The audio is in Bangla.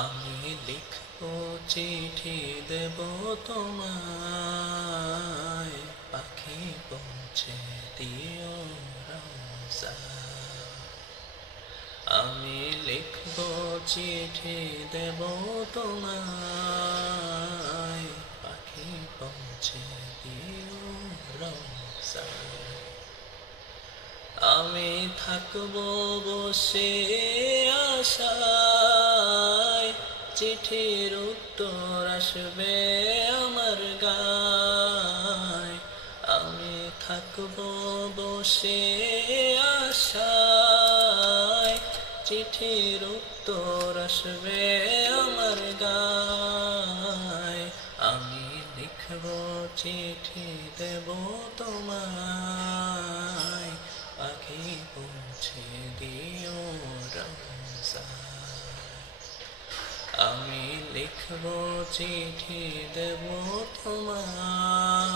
আমি লিখবো চিঠি দেব তোমায়, পাখি পৌঁছে দিও রওজায়। আমি লিখবো চিঠি দেব তোমায়, পাখি পৌঁছে দিও রওজায়। আমি থাকবো বসে আশায়, চিঠির উত্তর আসবে আমার গায়। আমি থাকবো বসে আশায়, চিঠির উত্তর আসবে আমার গায়। আমি লিখবো চিঠি দেব তোমায়, পাখি পৌঁছে দিও রওজায়। আমি লিখবো চিঠি দেব তোমায়।